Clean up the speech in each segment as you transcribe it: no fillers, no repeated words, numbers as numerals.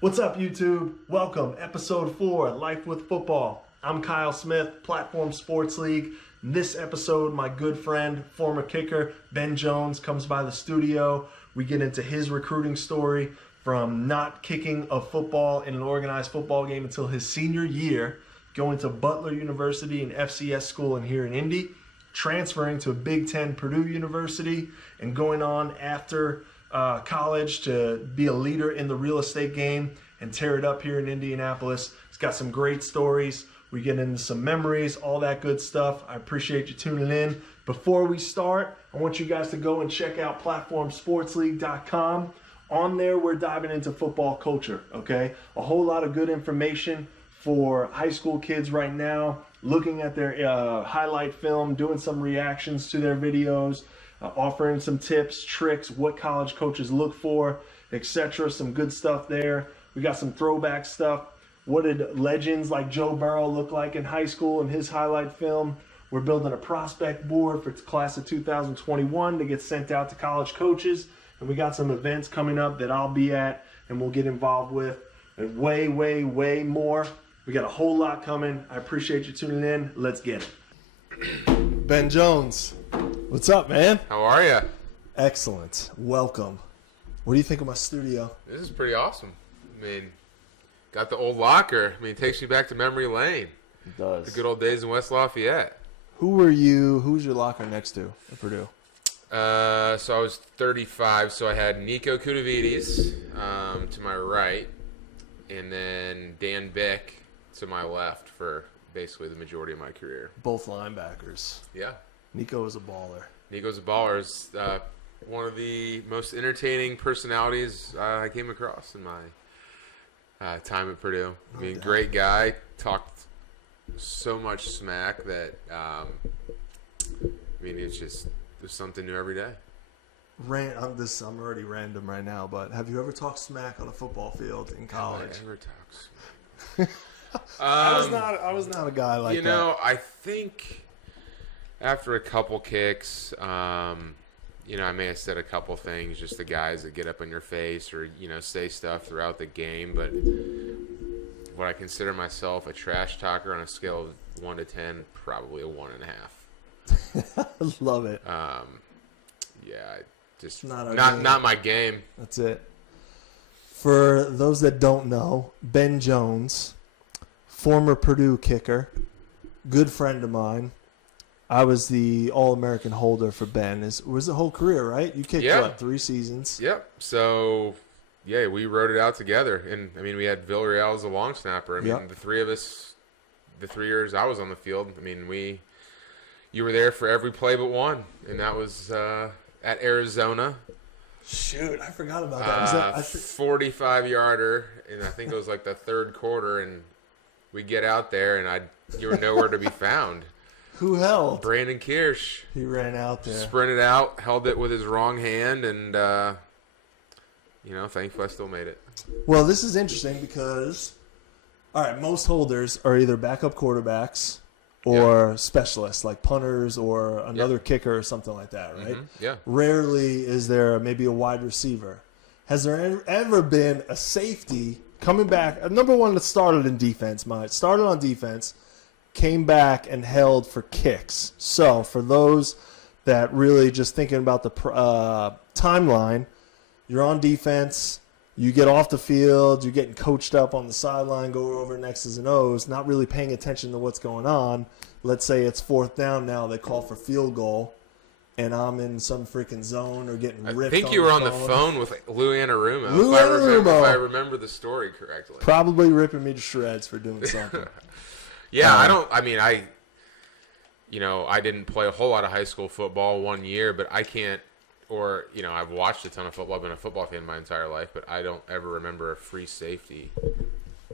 What's up, YouTube? Welcome, episode 4, Life with Football. I'm Kyle Smith, Platform Sports League. In this episode, my good friend, former kicker, Ben Jones, comes by the studio. We get into his recruiting story from not kicking a football in an organized football game until his senior year, going to Butler University, an FCS school here in Indy, transferring to Big Ten Purdue University, and going on after college to be a leader in the real estate game and tear it up here in Indianapolis. It's got some great stories. We get into some memories, all that good stuff. I appreciate you tuning in. Before we start, I want you guys to go and check out Platformsportsleague.com. On there, we're diving into football culture, okay? A whole lot of good information for high school kids right now, looking at their highlight film, doing some reactions to their videos, offering some tips, tricks, what college coaches look for, etc. Some good stuff there. We got some throwback stuff. What did legends like Joe Burrow look like in high school in his highlight film? We're building a prospect board for class of 2021 to get sent out to college coaches. And we got some events coming up that I'll be at and we'll get involved with. And way, way, way more. We got a whole lot coming. I appreciate you tuning in. Let's get it. Ben Jones. What's up, man? How are you? Excellent. Welcome. What do you think of my studio? This is pretty awesome. I mean, got the old locker. I mean, it takes you back to memory lane. It does. The good old days in West Lafayette. Who was your locker next to at Purdue? So I was 35, so I had Nico Kudavides to my right, and then Dan Bick to my left for basically the majority of my career. Both linebackers. Yeah. Nico is a baller. Nico's a baller. Is one of the most entertaining personalities I came across in my time at Purdue. I mean, great guy. Talked so much smack that, I mean, it's just there's something new every day. I'm already random right now, but have you ever talked smack on a football field in college? I never talk smack. I was not a guy like that. You know, I think after a couple kicks, I may have said a couple things, just the guys that get up in your face or, say stuff throughout the game. But would I consider myself a trash talker on a scale of 1 to 10? Probably a 1.5. Love it. Just not my game. That's it. For those that don't know, Ben Jones, former Purdue kicker, good friend of mine. I was the All-American holder for Ben. It was the whole career, right? You kicked, what, 3 seasons? Yep. So, yeah, we wrote it out together. And, I mean, we had Villarreal as a long snapper. I mean, the three of us, the 3 years I was on the field, I mean, you were there for every play but one. And that was at Arizona. Shoot, I forgot about that. 45-yarder, and I think it was like the third quarter, and we get out there, and you were nowhere to be found. Who held? Brandon Kirsch. He ran out there. Sprinted out, held it with his wrong hand, and, thankfully I still made it. Well, this is interesting because, all right, most holders are either backup quarterbacks or specialists, like punters or another kicker or something like that, right? Mm-hmm. Yeah. Rarely is there maybe a wide receiver. Has there ever been a safety coming back, number one that started in defense, started on defense, came back and held for kicks? So for those that really just thinking about the timeline, you're on defense, you get off the field, you're getting coached up on the sideline, go over X's and O's, not really paying attention to what's going on. Let's say it's 4th down now, they call for field goal, and I'm in some freaking zone or getting ripped. I think you were on the phone with Lou Anarumo, if I remember the story correctly. Probably ripping me to shreds for doing something. Yeah, I didn't play a whole lot of high school football 1 year, but I can't, I've watched a ton of football. I've been a football fan my entire life, but I don't ever remember a free safety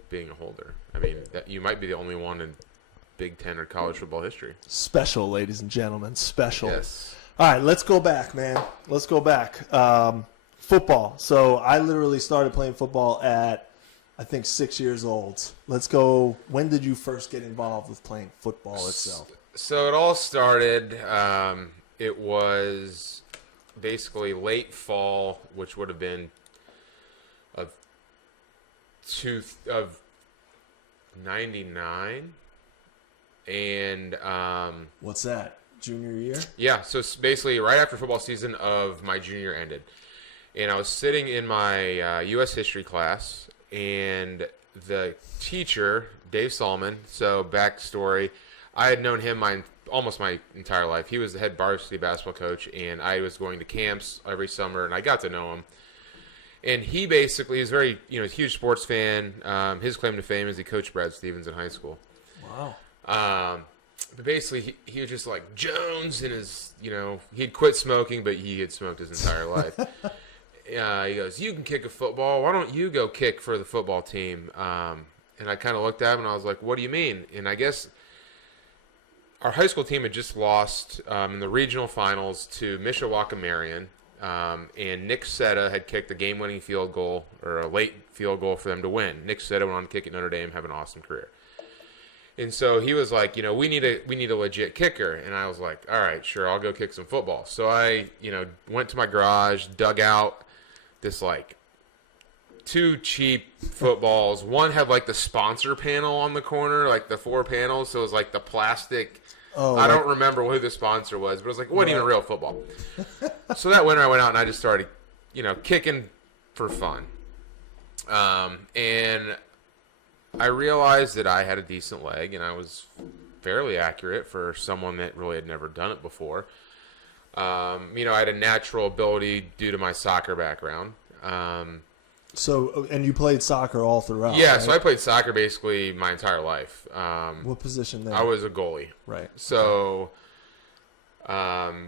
being a holder. I mean, you might be the only one in Big Ten or college football history. Special, ladies and gentlemen, special. Yes. All right, let's go back, man. Let's go back. Football. So I literally started playing football at, I think, 6 years old. Let's go. When did you first get involved with playing football itself? So it all started, it was basically late fall, which would have been '99, and what's that? Junior year? Yeah, so it's basically right after football season of my junior year ended. And I was sitting in my U.S. history class, and the teacher, Dave Solomon, so backstory, I had known him almost my entire life. He was the head varsity basketball coach, and I was going to camps every summer, and I got to know him. And he basically is very, a huge sports fan. His claim to fame is he coached Brad Stevens in high school. Wow. But basically, he was just like Jones in his, he'd quit smoking, but he had smoked his entire life. He goes, "You can kick a football. Why don't you go kick for the football team?" And I kind of looked at him and I was like, "What do you mean?" And I guess our high school team had just lost in the regional finals to Mishawaka Marion, and Nick Setta had kicked a game-winning field goal or a late field goal for them to win. Nick Setta went on to kick at Notre Dame, have an awesome career. And so he was like, we need a legit kicker. And I was like, all right, sure, I'll go kick some football. So I, went to my garage, dug out this like 2 cheap footballs. One had like the sponsor panel on the corner, like the 4 panels. So it was like the plastic. I don't remember who the sponsor was, but it was like, it wasn't even a real football. So that winter I went out and I just started, kicking for fun. And I realized that I had a decent leg, and I was fairly accurate for someone that really had never done it before. I had a natural ability due to my soccer background. So, and you played soccer all throughout, Yeah, right? So I played soccer basically my entire life. What position there? I was a goalie. Right. So,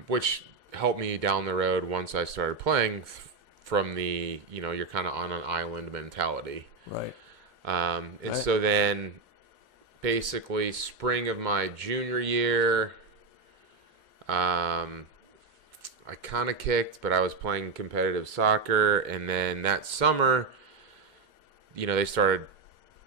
which helped me down the road once I started playing from the, you're kind of on an island mentality. Right. So then basically spring of my junior year, I kind of kicked, but I was playing competitive soccer. And then that summer, they started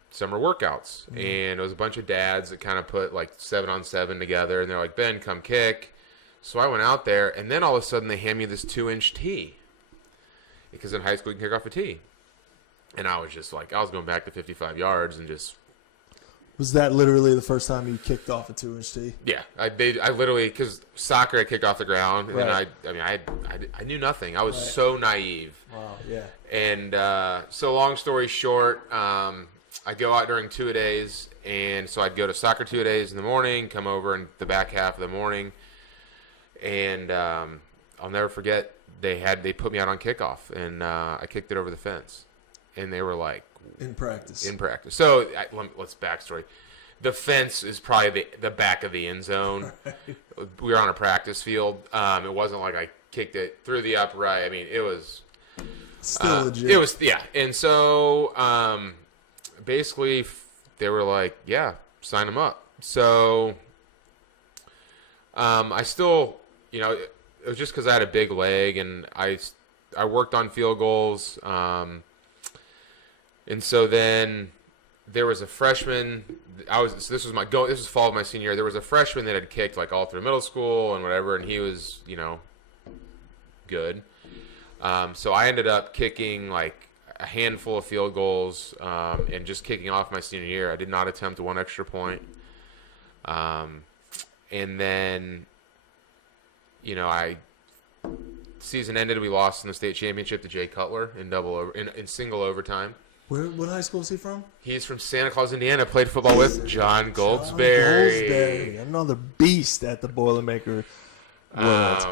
summer workouts. Mm-hmm. And it was a bunch of dads that kind of put like 7-on-7 together. And they're like, "Ben, come kick." So I went out there, and then all of a sudden they hand me this 2-inch tee. Because in high school you can kick off a tee. And I was just like, I was going back to 55 yards and just. Was that literally the first time you kicked off a 2-inch tee? Yeah, I literally, because soccer I kicked off the ground, and right. I knew nothing. I was so naive. Wow, yeah. And so long story short, I go out during 2-a-days, and so I'd go to soccer 2-a-days in the morning, come over in the back half of the morning, and I'll never forget they put me out on kickoff, and I kicked it over the fence. And they were like... In practice. So, let's backstory. The fence is probably the back of the end zone. Right. We were on a practice field. It wasn't like I kicked it through the upright. I mean, it was... Still legit. It was, yeah. And so, basically, they were like, yeah, sign them up. So, I still, it was just because I had a big leg, and I worked on field goals, and so then there was a freshman. This was fall of my senior year. There was a freshman that had kicked like all through middle school and whatever, and he was good. So I ended up kicking like a handful of field goals and just kicking off my senior year. I did not attempt 1 extra point. And then season ended. We lost in the state championship to Jay Cutler in single overtime. What high school is he from? He's from Santa Claus, Indiana. Played football with John Goldsberry. Another beast at the Boilermaker world.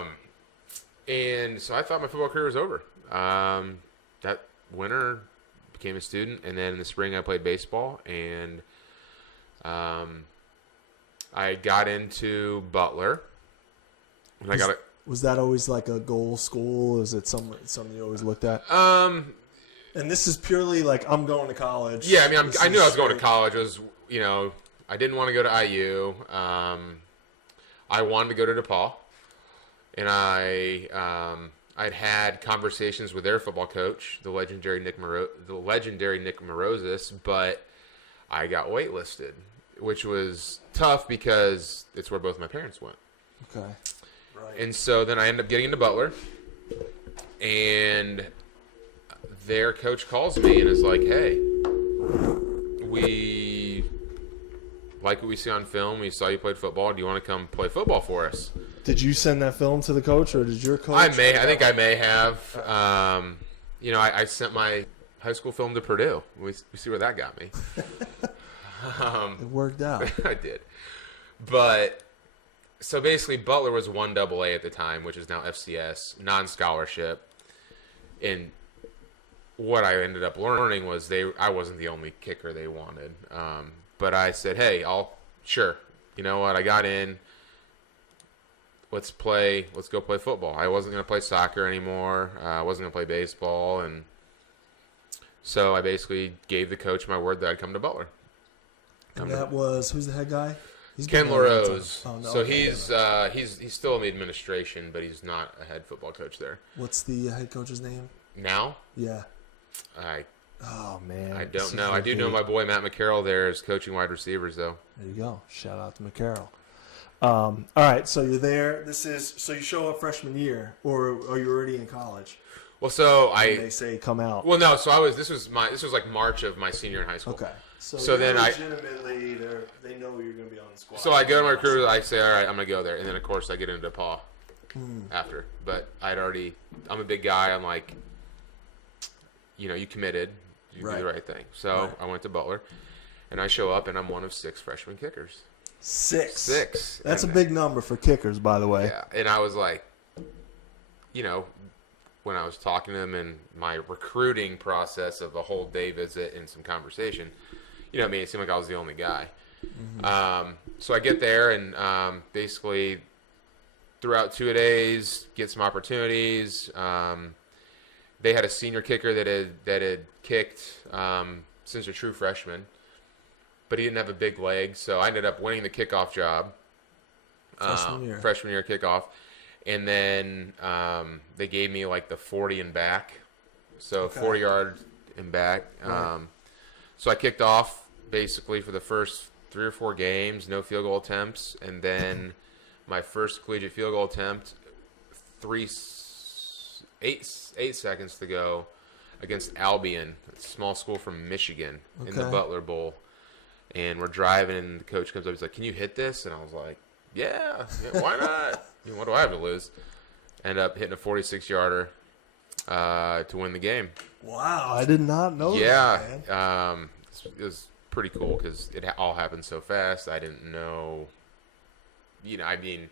And so I thought my football career was over. That winter, became a student, and then in the spring I played baseball, and I got into Butler. And was that always like a goal school? Is it something you always looked at? And this is purely like, I'm going to college. Yeah, I mean, I knew I was going to college. It was, I didn't want to go to IU. I wanted to go to DePaul. And I'd had conversations with their football coach, the legendary Nick Morozis, but I got waitlisted, which was tough because it's where both my parents went. Okay. Right. And so then I ended up getting into Butler, and their coach calls me and is like, "Hey, we like what we see on film. We saw you played football. Do you want to come play football for us? Did you send that film to the coach, or did your coach? I think I may have. I sent my high school film to Purdue. We see where that got me. It worked out. I did. But so basically, Butler was 1AA at the time, which is now FCS, non-scholarship. And what I ended up learning was I wasn't the only kicker they wanted. But I said, hey, sure. You know what? I got in. Let's go play football. I wasn't going to play soccer anymore. I wasn't going to play baseball. And so I basically gave the coach my word that I'd come to Butler. Who's the head guy? Ken LaRose. Oh, no, so he's still in the administration, but he's not a head football coach there. What's the head coach's name? Now? Yeah. Oh, man. I don't know. I do know my boy Matt McCarroll there is coaching wide receivers, though. There you go. Shout out to McCarroll. All right, so you're there. So you show up freshman year, or are you already in college? Well, they say come out. Well, no. So this was like March of my senior in high school. Okay. So then legitimately they know you're going to be on the squad. So I go to my recruiter. I say, all right, I'm going to go there, and then of course I get into DePaul after. But I'm a big guy. I'm like, you committed, you do the right thing. So I went to Butler, and I show up, and I'm one of 6 freshman kickers. 6. That's a big number for kickers, by the way. Yeah, and I was like, when I was talking to them in my recruiting process of a whole day visit and some conversation, it seemed like I was the only guy. Mm-hmm. So I get there and basically throughout 2 days, get some opportunities. They had a senior kicker that had kicked since a true freshman, but he didn't have a big leg, so I ended up winning the kickoff job. Freshman year kickoff. And then they gave me like the 40 and back, so 40 yard and back. Right. So I kicked off basically for the first 3 or 4 games, no field goal attempts, and then my first collegiate field goal attempt, 8 seconds to go against Albion, a small school from Michigan, in the Butler Bowl. And we're driving, and the coach comes up. He's like, "Can you hit this?" And I was like, "Yeah, why not? What do I have to lose?" End up hitting a 46-yarder to win the game. Wow, I did not know that, man. Yeah, it was pretty cool because it all happened so fast. I didn't know. It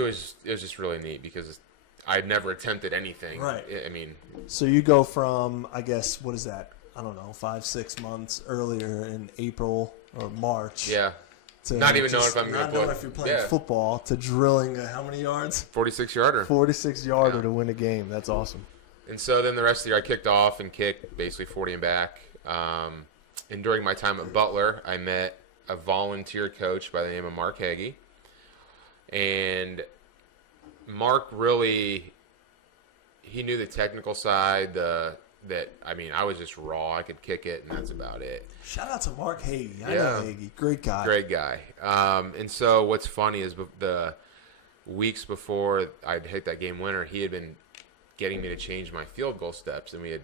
was just really neat because I'd never attempted anything. Right. I so you go from, I guess, what is that? I don't know, 5-6 months earlier in April or March. Yeah. Not even knowing if I'm going to play. Not knowing if you're playing football to drilling how many yards? 46-yarder. 46-yarder to win a game. That's awesome. And so then the rest of the year I kicked off and kicked basically 40 and back. And during my time at Butler, I met a volunteer coach by the name of Mark Hege. And Mark really, he knew the technical side, I was just raw. I could kick it, and that's about it. Shout out to Mark Hege. I know Hege. Great guy. Great guy. And so what's funny is the weeks before I'd hit that game winner, he had been getting me to change my field goal steps, and we had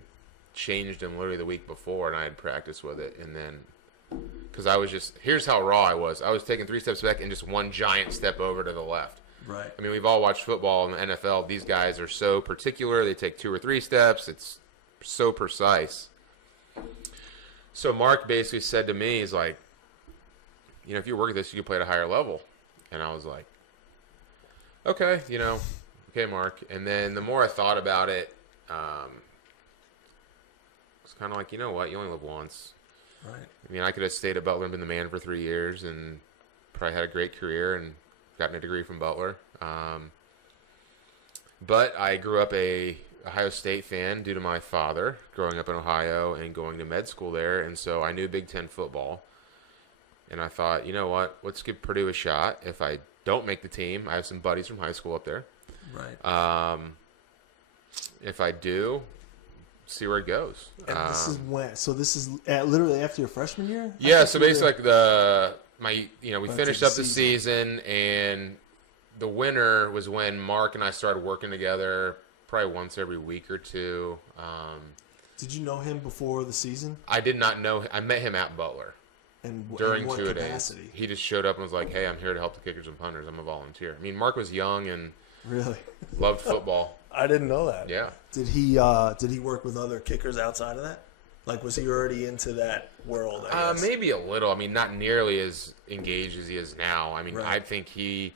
changed them literally the week before, and I had practiced with it. And then, because here's how raw I was. I was taking 3 steps back and just one giant step over to the left. Right. We've all watched football in the NFL. These guys are so particular. They take 2 or 3 steps. It's so precise. So Mark basically said to me, he's like, if you work at this, you can play at a higher level. And I was like, okay, okay, Mark. And then the more I thought about it, it's kind of like, you know what? You only live once. Right. I could have stayed at Butler and been the man for 3 years and probably had a great career and gotten a degree from Butler. But I grew up a Ohio State fan due to my father growing up in Ohio and going to med school there, and so I knew Big Ten football. And I thought, you know what? Let's give Purdue a shot. If I don't make the team, I have some buddies from high school up there. Right. If I do, see where it goes. And this is when? So this is literally after your freshman year? Yeah. So basically, we finished up the season, and the winter was when Mark and I started working together. Probably once every week or two. Did you know him before the season? I did not know. I met him at Butler. And during in what two-a-days. capacity? He just showed up and was like, hey, I'm here to help the kickers and punters. I'm a volunteer. I mean, Mark was young and really loved football. I didn't know that. Yeah. Did he work with other kickers outside of that? Like, was he already into that world, I guess? Maybe a little. I mean, not nearly as engaged as he is now. I mean, Right. I think he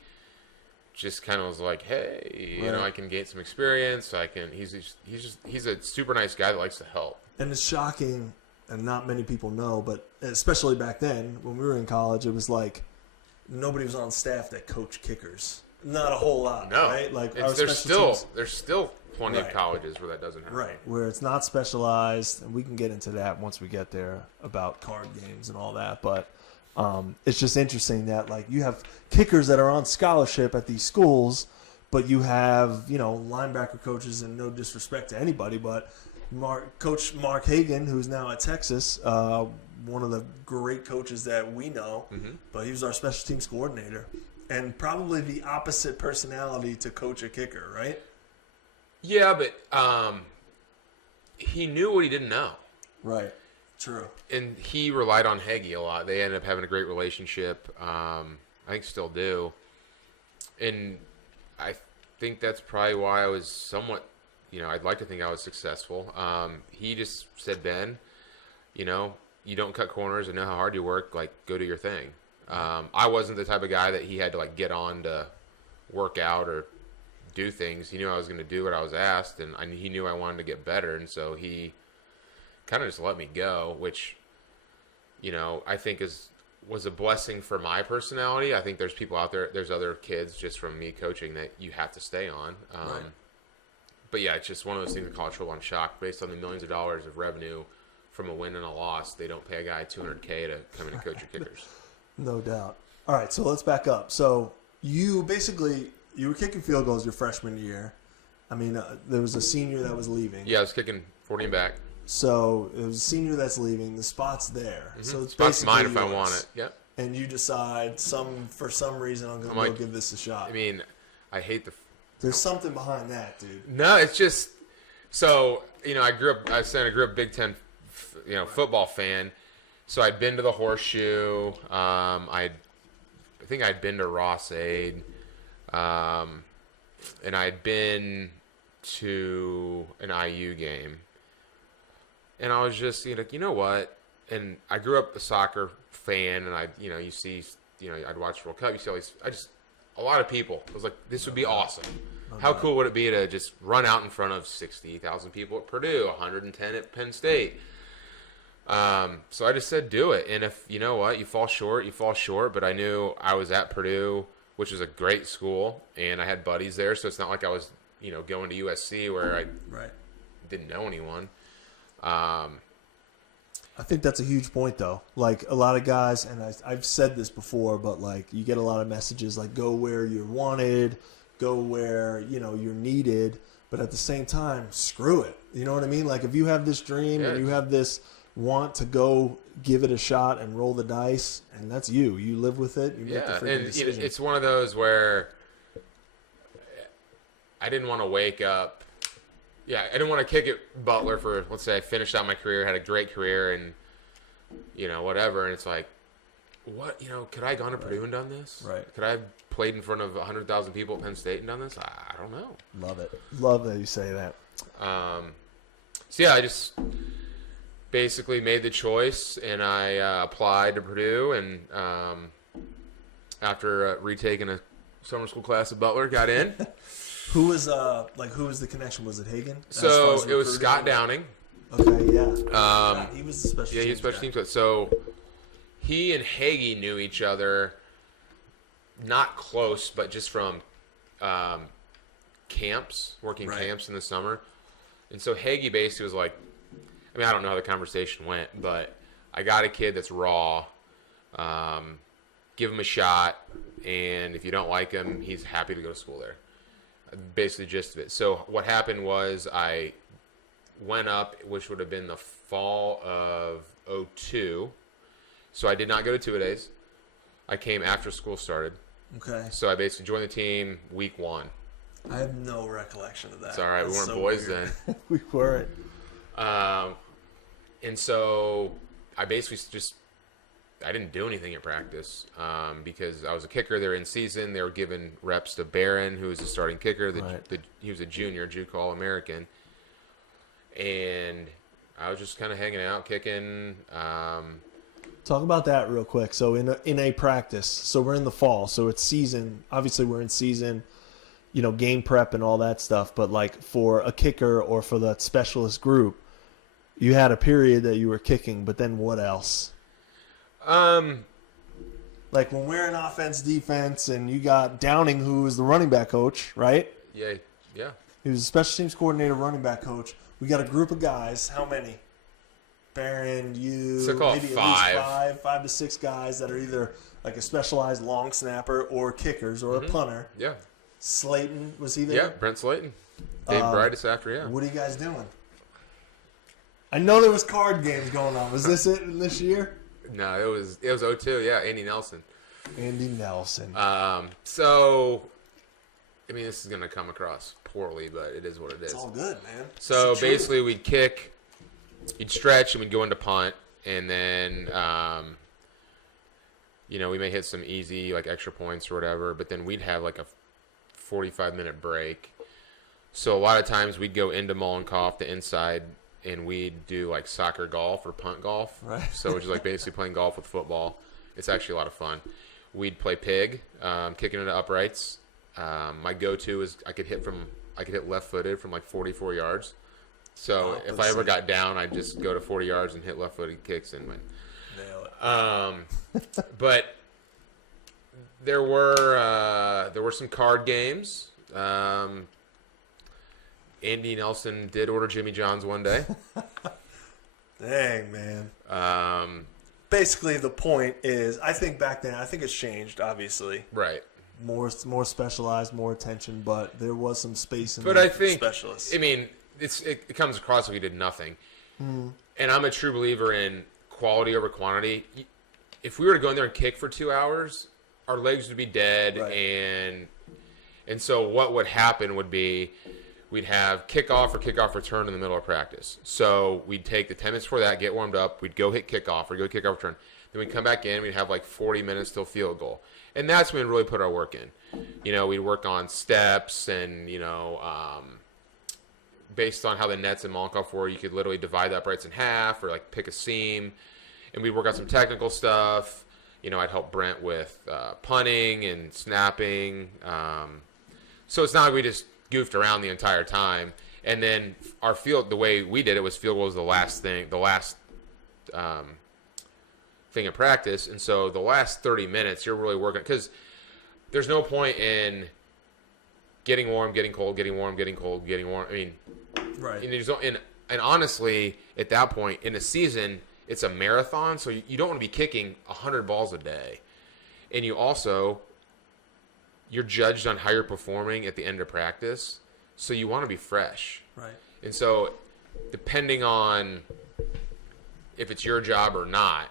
just kind of was like, hey, you Right. know, I can gain some experience. He's a super nice guy that likes to help. And it's shocking, and not many people know, but especially back then, when we were in college, it was like nobody was on staff that coached kickers. Not a whole lot, No. right? Like There's still plenty Right. of colleges where that doesn't happen. right, where it's not specialized, and we can get into that once we get there about card games and all that. But it's just interesting that like you have kickers that are on scholarship at these schools, but you have linebacker coaches, and no disrespect to anybody, but Coach Mark Hege, who's now at Texas, one of the great coaches that we know, but he was our special teams coordinator, and probably the opposite personality to coach a kicker, right? Yeah, but he knew what he didn't know. Right. True. And he relied on Hege a lot. They ended up having a great relationship. I think still do. And I think that's probably why I was somewhat, I'd like to think I was successful. He just said, Ben, you don't cut corners and know how hard you work. Like, go do your thing. I wasn't the type of guy that he had to, like, get on to work out or do things. He knew I was going to do what I was asked, and he knew I wanted to get better. And so he kind of just let me go, which, I think was a blessing for my personality. I think there's people out there, there's other kids just from me coaching that you have to stay on. Right. But yeah, it's just one of those things in college football. I'm shocked. Based on the millions of dollars of revenue from a win and a loss, they don't pay a guy $200K to come in and coach your kickers. No doubt. All right, so let's back up. So you were kicking field goals your freshman year. I mean, there was a senior that was leaving. Yeah, I was kicking 40 and back. So it was a senior that's leaving. The spot's there. Mm-hmm. So it's Spot's basically mine if I yours. want it. Yep. And you decide for some reason I'm going to go give this a shot. I mean, I hate the. There's something behind that, dude. No, it's just so I grew up Big Ten, football fan. So I'd been to the Horseshoe. I think I'd been to Ross Aid, and I'd been to an IU game. And I was just, you know what? And I grew up a soccer fan, and you see, I'd watch World Cup. You see all these, a lot of people. I was like, this would be awesome. How cool would it be to just run out in front of 60,000 people at Purdue, 110 at Penn State? So I just said, do it. And if, you fall short, you fall short. But I knew I was at Purdue, which is a great school, and I had buddies there. So it's not like I was, going to USC where I didn't know anyone. I think that's a huge point, though. Like, a lot of guys, and I've said this before, but, like, you get a lot of messages like, go where you're wanted, go where, you're needed. But at the same time, screw it. You know what I mean? Like, if you have this dream and you have this want to go give it a shot and roll the dice, and that's you. You live with it. You make the freaking decision. It's one of those where I didn't want to wake up. Yeah, I didn't want to kick at Butler for, let's say, I finished out my career, had a great career, and, whatever. And it's like, what, could I have gone to Purdue and done this? Right. Could I have played in front of 100,000 people at Penn State and done this? I don't know. Love it. Love that you say that. So, yeah, I just basically made the choice, and I applied to Purdue, and after retaking a summer school class at Butler, got in. Who was the connection? Was it Hagen? So it was Scott Downing. Okay, yeah. He was the special teams. Yeah, he was special teams. So he and Hege knew each other, not close, but just from camps, working camps in the summer. And so Hege basically was like, I mean, I don't know how the conversation went, but I got a kid that's raw. Give him a shot, and if you don't like him, he's happy to go to school there. Basically the gist of it. So what happened was I went up, which would have been the fall of 2002. So I did not go to two-a-days. I came after school started. Okay. So I basically joined the team week 1. I have no recollection of that. It's all right. We weren't boys then. We weren't. And so I basically I didn't do anything at practice because I was a kicker. They were in season. They were giving reps to Barron, who was the starting kicker. He was a junior, JUCO All-American. And I was just kind of hanging out, kicking. Talk about that real quick. So in a practice, so we're in the fall, so it's season. Obviously, we're in season, game prep and all that stuff. But like for a kicker or for that specialist group, you had a period that you were kicking, but then what else? Like when we're in offense, defense, and you got Downing, who is the running back coach, right? Yeah. He was a special teams coordinator, running back coach. We got a group of guys. How many? Barron, you, so maybe five. At least 5 to 6 guys that are either like a specialized long snapper or kickers or a punter. Yeah. Slayton, was he there? Yeah, Brent Slayton. Dave Bridus after, yeah. What are you guys doing? I know there was card games going on. Was this it this year? No, it was 02, yeah, Andy Nelson. So, I mean, this is going to come across poorly, but it is what it is. It's all good, man. So, basically, we'd kick, you'd stretch, and we'd go into punt, and then, we may hit some easy, like, extra points or whatever, but then we'd have, like, a 45-minute break. So, a lot of times, we'd go into Mollenkopf, the inside, and we'd do like soccer golf or punt golf. Right. So which is like basically playing golf with football. It's actually a lot of fun. We'd play pig, kicking into uprights. My go-to is I could hit left-footed from like 44 yards. So if I ever got down, I'd just go to 40 yards and hit left-footed kicks and win. Nail it. But there were some card games. Andy Nelson did order Jimmy John's one day. Dang, man. Basically, the point is, I think back then, I think it's changed, obviously. Right. More specialized, more attention, but there was some space in I think, specialists. I mean, it comes across like we did nothing. And I'm a true believer in quality over quantity. If we were to go in there and kick for 2 hours, our legs would be dead. Right. And so what would happen would be we'd have kickoff or kickoff return in the middle of practice. So we'd take the 10 minutes before that, get warmed up. We'd go hit kickoff or go kickoff return. Then we'd come back in. We'd have like 40 minutes till field goal. And that's when we really put our work in. We'd work on steps and, based on how the nets in Mollenkopf were, you could literally divide the uprights in half or like pick a seam. And we'd work on some technical stuff. I'd help Brent with punting and snapping. So it's not like we just goofed around the entire time. And then our the way we did it was field goal was the last thing in practice. And so the last 30 minutes, you're really working, because there's no point in getting warm, getting cold, getting warm, getting cold, getting warm. I mean, right. And honestly, at that point in a season, it's a marathon. So you don't want to be kicking 100 balls a day. And you're judged on how you're performing at the end of practice, so you want to be fresh. Right. And so, depending on if it's your job or not,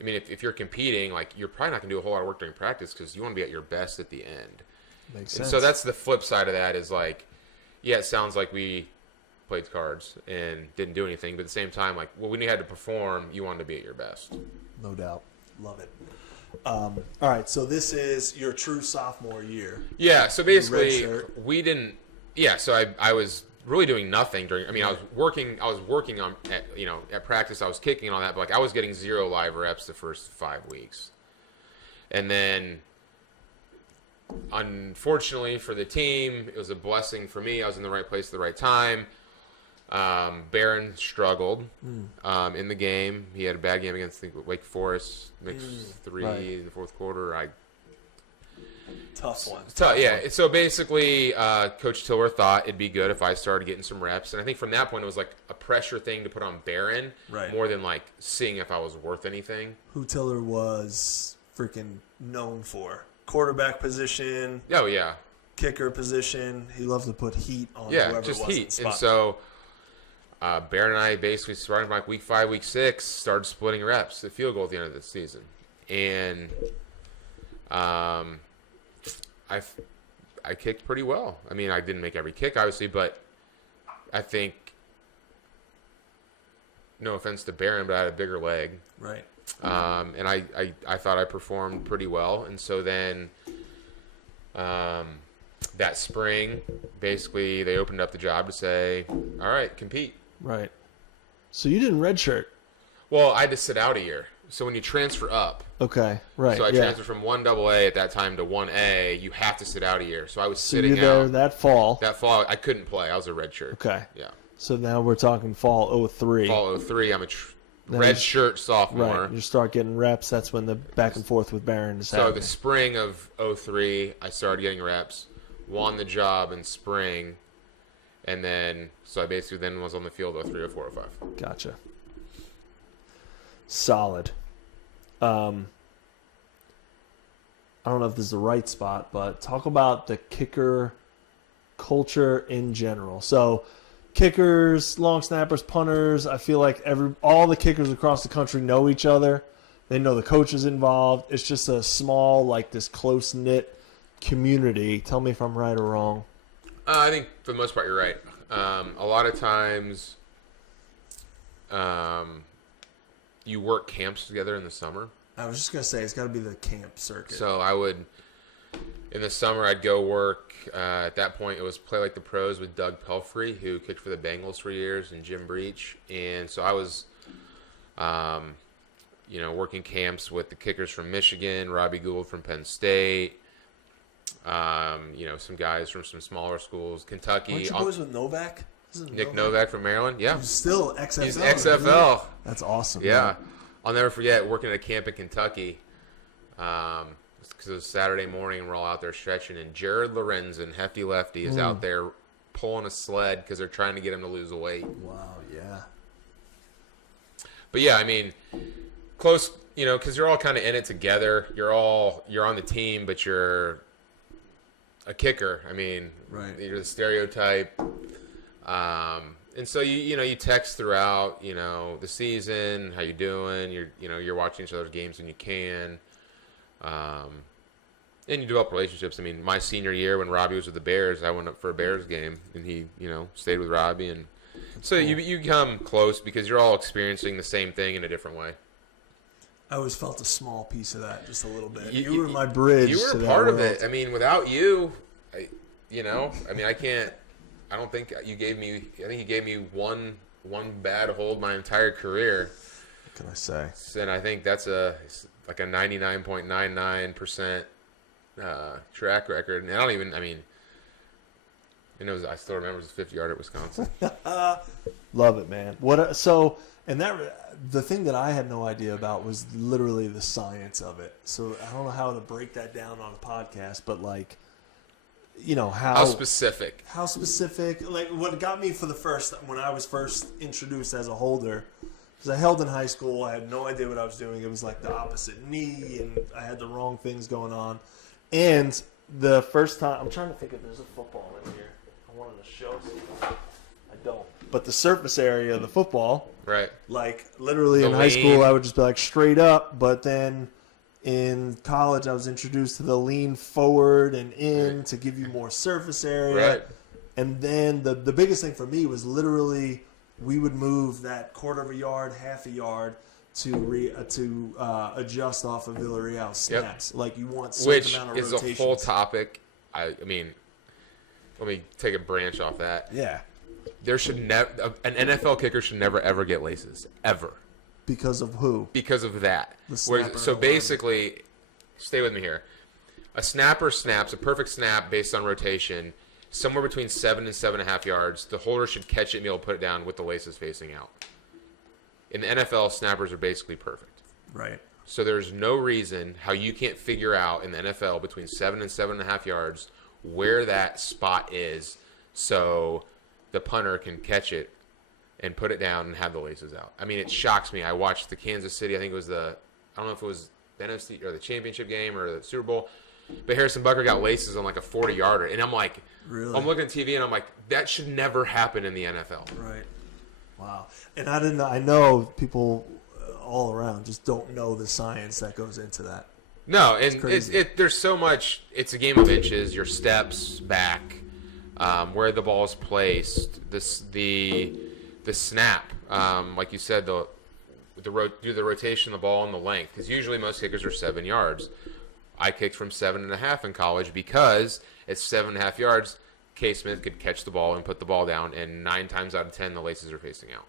I mean, if you're competing, like, you're probably not going to do a whole lot of work during practice because you want to be at your best at the end. Makes and sense. so that's the flip side of that is like, yeah, it sounds like we played cards and didn't do anything, but at the same time, like, well, when you had to perform, you wanted to be at your best. No doubt. Love it. All right, so this is your true sophomore year. Yeah, so basically we didn't. Yeah, so I was really doing nothing during. I mean, I was working on at practice. I was kicking and all that, but like I was getting 0 live reps the first 5 weeks, and then unfortunately for the team, it was a blessing for me. I was in the right place at the right time. Barron struggled in the game. He had a bad game against Wake Forest. Mixed 3 in the fourth quarter. Tough one. Yeah. So basically, Coach Tiller thought it'd be good if I started getting some reps. And I think from that point, it was like a pressure thing to put on Barron more than like seeing if I was worth anything. Who Tiller was freaking known for. Quarterback position. Oh, yeah. Kicker position. He loved to put heat on whoever just was heat. in the spot. And so Barron and I basically started like week 5, week 6, started splitting reps, the field goal at the end of the season. And I kicked pretty well. I mean, I didn't make every kick, obviously, but I think no offense to Barron, but I had a bigger leg. Right. And I thought I performed pretty well. And so then that spring, basically, they opened up the job to say, all right, compete. Right. So you didn't redshirt. Well, I had to sit out a year. So when you transfer up. Okay, right. So I transferred from 1AA at that time to 1A. You have to sit out a year. So I was sitting you were out. there that fall. That fall, I couldn't play. I was a redshirt. Okay. Yeah. So now we're talking fall 03. Fall 03, I'm a redshirt sophomore. Right. You start getting reps. That's when the back and forth with Barron is happening. So the spring of 03, I started getting reps. Won the job in spring. And then, so I basically then was on the field 03, 04, 05. Gotcha. Solid. I don't know if this is the right spot, but talk about the kicker culture in general. So kickers, long snappers, punters, I feel like all the kickers across the country know each other. They know the coaches involved. It's just a small, like this close-knit community. Tell me if I'm right or wrong. I think for the most part you're right. A lot of times you work camps together in the summer. I was just going to say, it's got to be the camp circuit. So I would, in the summer, I'd go work. At that point, it was Play Like the Pros with Doug Pelfrey, who kicked for the Bengals for years, and Jim Breach. And so I was, working camps with the kickers from Michigan, Robbie Gould from Penn State, some guys from some smaller schools, Kentucky. Weren't you boys with Novak? Nick Novak from Maryland, yeah. He's still XFL. He's XFL. That's awesome. Yeah. Man. I'll never forget working at a camp in Kentucky because it was Saturday morning and we're all out there stretching, and Jared Lorenzen, Hefty Lefty, is out there pulling a sled because they're trying to get him to lose weight. Wow, yeah. But, yeah, I mean, close, because you're all kind of in it together. You're on the team, but you're a kicker. I mean, right. You're the stereotype. And so you text throughout, the season, how you doing, you're watching each other's games when you can. And you develop relationships. I mean, my senior year when Robbie was with the Bears, I went up for a Bears game and he, stayed with Robbie, and so cool. you become close because you're all experiencing the same thing in a different way. I always felt a small piece of that, just a little bit. You were my bridge. You were to part that of world. it. I mean, without you, I can't. I don't think you gave me. I think you gave me one bad hold my entire career. What can I say? And I think that's like a 99.99% track record. And I don't even. I mean, I still remember it was a 50-yard at Wisconsin. Love it, man. The thing that I had no idea about was literally the science of it. So I don't know how to break that down on a podcast, but how specific? How specific? Like what got me when I was first introduced as a holder, because I held in high school, I had no idea what I was doing. It was like the opposite knee, and I had the wrong things going on. And the first time, I'm trying to think if there's a football in here. I wanted to show something. I don't. But the surface area of the football, right? Like literally The in high lean. school, I would just be like straight up, but then in college, I was introduced to the lean forward and in to give you more surface area. Right. And then the biggest thing for me was literally we would move that quarter of a yard, half a yard to adjust off of Villarreal snaps. Yep. Like you want some Which amount of is rotations. a whole topic. I mean, let me take a branch off that. Yeah. There should never an NFL kicker should never ever get laces ever. Because of who? Because of that. The snapper. So basically, stay with me here. A snapper snaps a perfect snap based on rotation, somewhere between 7 and 7.5 yards. The holder should catch it and be able to put it down with the laces facing out. In the NFL, snappers are basically perfect. Right. So there's no reason how you can't figure out in the NFL between 7 and 7.5 yards where that spot is, so the punter can catch it and put it down and have the laces out. I mean, it shocks me. I watched the Kansas City, I think it was I don't know if it was the NFC or the championship game or the Super Bowl, but Harrison Butker got laces on like a 40-yarder. And I'm like, really? I'm looking at TV and I'm like, that should never happen in the NFL. Right. Wow. And I know people all around just don't know the science that goes into that. No, and there's so much. It's a game of inches, your steps back, where the ball is placed, the the snap, like you said, do the rotation of the ball and the length, because usually most kickers are 7 yards. I kicked from 7.5 in college because at 7.5 yards, K. Smith could catch the ball and put the ball down, and 9 times out of 10 the laces are facing out,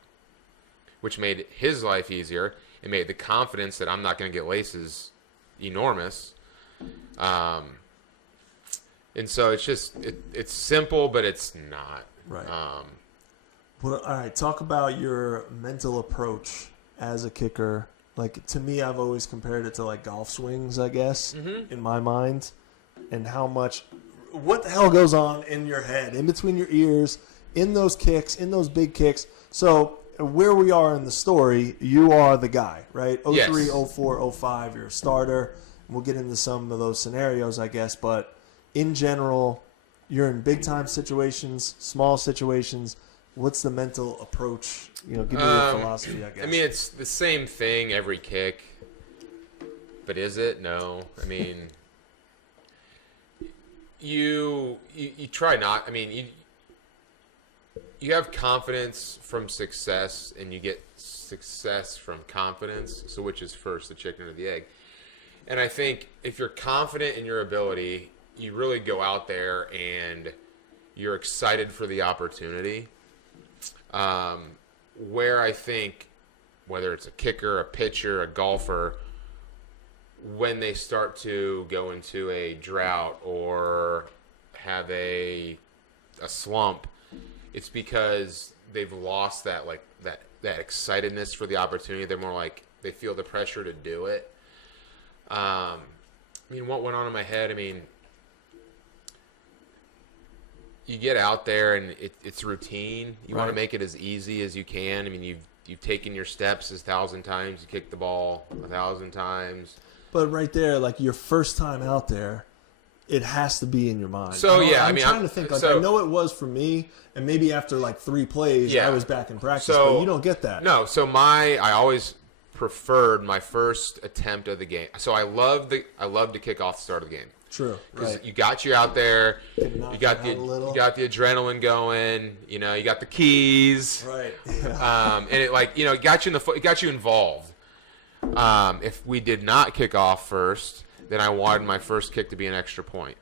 which made his life easier. It made the confidence that I'm not going to get laces enormous. And so it's just it's simple, but it's not. Right. Well, all right. Talk about your mental approach as a kicker. Like, to me, I've always compared it to like golf swings, I guess, in my mind, and what the hell goes on in your head, in between your ears, in those kicks, in those big kicks. So where we are in the story, you are the guy, right? 03, Yes. 04, 05, you're a starter. We'll get into some of those scenarios, I guess, but in general, you're in big-time situations, small situations. What's the mental approach? Give me your philosophy, I guess. I mean, it's the same thing every kick, but is it? No. I mean, you try not. I mean, you have confidence from success, and you get success from confidence. So which is first, the chicken or the egg? And I think if you're confident in your ability, you really go out there and you're excited for the opportunity. Where I think, whether it's a kicker, a pitcher, a golfer, when they start to go into a drought or have a slump, it's because they've lost that excitedness for the opportunity. They're more like they feel the pressure to do it. I mean, what went on in my head? I mean, you get out there and it's routine. You want to make it as easy as you can. I mean, you've taken your steps 1,000 times. You kicked the ball 1,000 times. But right there, like your first time out there, it has to be in your mind. So I'm trying to think. Like, I know it was for me, and maybe after like 3 plays, I was back in practice. But you don't get that. No. So I always preferred my first attempt of the game. So I love to kick off the start of the game. True. Because you got you out there, you got the adrenaline going, you got the keys, right? And it it got you involved. If we did not kick off first, then I wanted my first kick to be an extra point,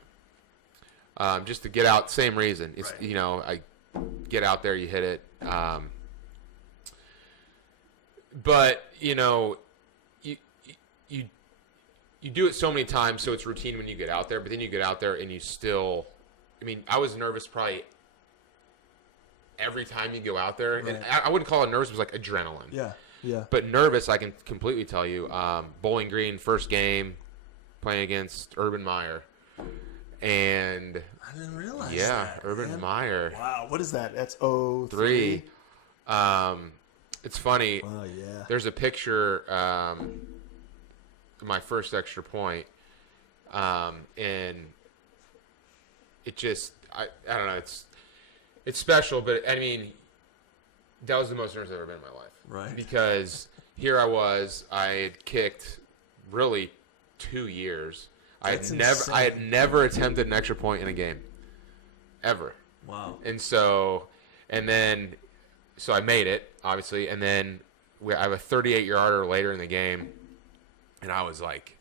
just to get out. Same reason. It's I get out there, you hit it. But you do it so many times, so it's routine when you get out there. But then you get out there and you still, I mean, I was nervous probably every time you go out there. Right. And I wouldn't call it nervous. It was like adrenaline. Yeah. But nervous, I can completely tell you. Bowling Green, first game, playing against Urban Meyer. And I didn't realize that. Urban Meyer. Wow, what is that? That's 03. It's funny. Oh, yeah. There's a picture, my first extra point, and it just, I don't know, it's special, but I mean, that was the most nervous I've ever been in my life. Right. Because here I was, I had kicked really 2 years. I had never attempted an extra point in a game, ever. Wow. And so I made it, obviously, and then I have a 38-yarder later in the game, and I was like,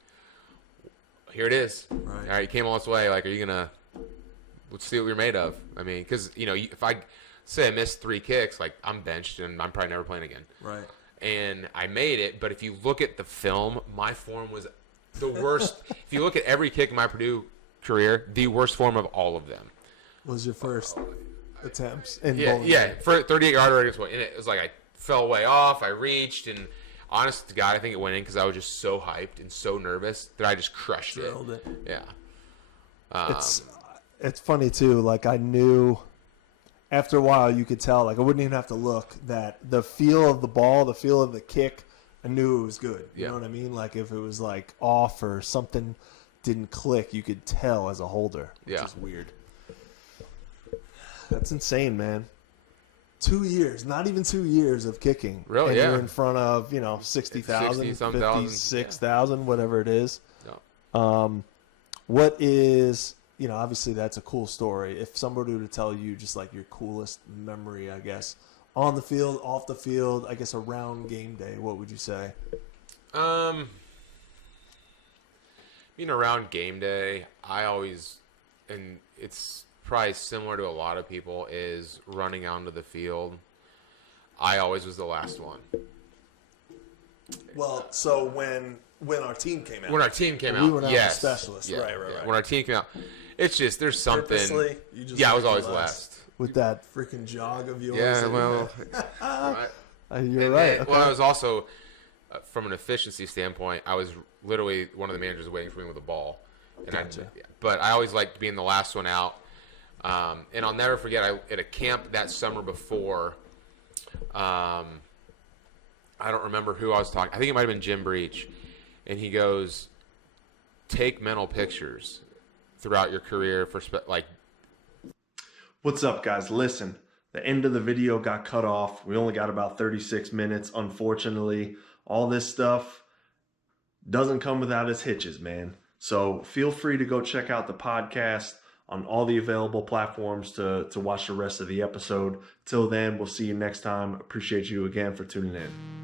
here it is. Right. All right, you came all this way. Like, let's see what you're made of. I mean, because, if I say I missed 3 kicks, like, I'm benched, and I'm probably never playing again. Right. And I made it, but if you look at the film, my form was the worst. If you look at every kick in my Purdue career, the worst form of all of them. Was your first attempts in bowling? Yeah, for 38-yarder, and it was like I fell way off, I reached, and honest to God, I think it went in because I was just so hyped and so nervous that I just crushed it. Drilled it. Yeah. It's funny, too. Like, I knew after a while you could tell, like, I wouldn't even have to look, that the feel of the ball, the feel of the kick, I knew it was good. You know what I mean? Like, if it was, like, off or something didn't click, you could tell as a holder, which is weird. That's insane, man. 2 years, not even 2 years of kicking. Really, and yeah. you're in front of, 60,000, 56,000, whatever it is. Yeah. What is, obviously that's a cool story. If somebody were to tell you just like your coolest memory, I guess, On the field, off the field, I guess around game day, what would you say? Around game day, I always, and it's probably similar to a lot of people, is running onto the field. I always was the last one. Well, so when our team came out. When our team came out, we were not yes. the specialists. Yeah, Right. yeah. When our team came out, it's just, there's something. Purposely, you just I was like always the last. With that freaking jog of yours. Yeah, that you well, had. You're right. Okay. Well, I was also, from an efficiency standpoint, I was literally one of the managers waiting for me with the ball. And Gotcha. But I always liked being the last one out. And I'll never forget, at a camp that summer before, I don't remember who I was talking. I think it might have been Jim Breach. And he goes, take mental pictures throughout your career for What's up, guys? Listen, the end of the video got cut off. We only got about 36 minutes. Unfortunately, all this stuff doesn't come without its hitches, man. So feel free to go check out the podcast on all the available platforms to watch the rest of the episode. Till then, we'll see you next time. Appreciate you again for tuning in.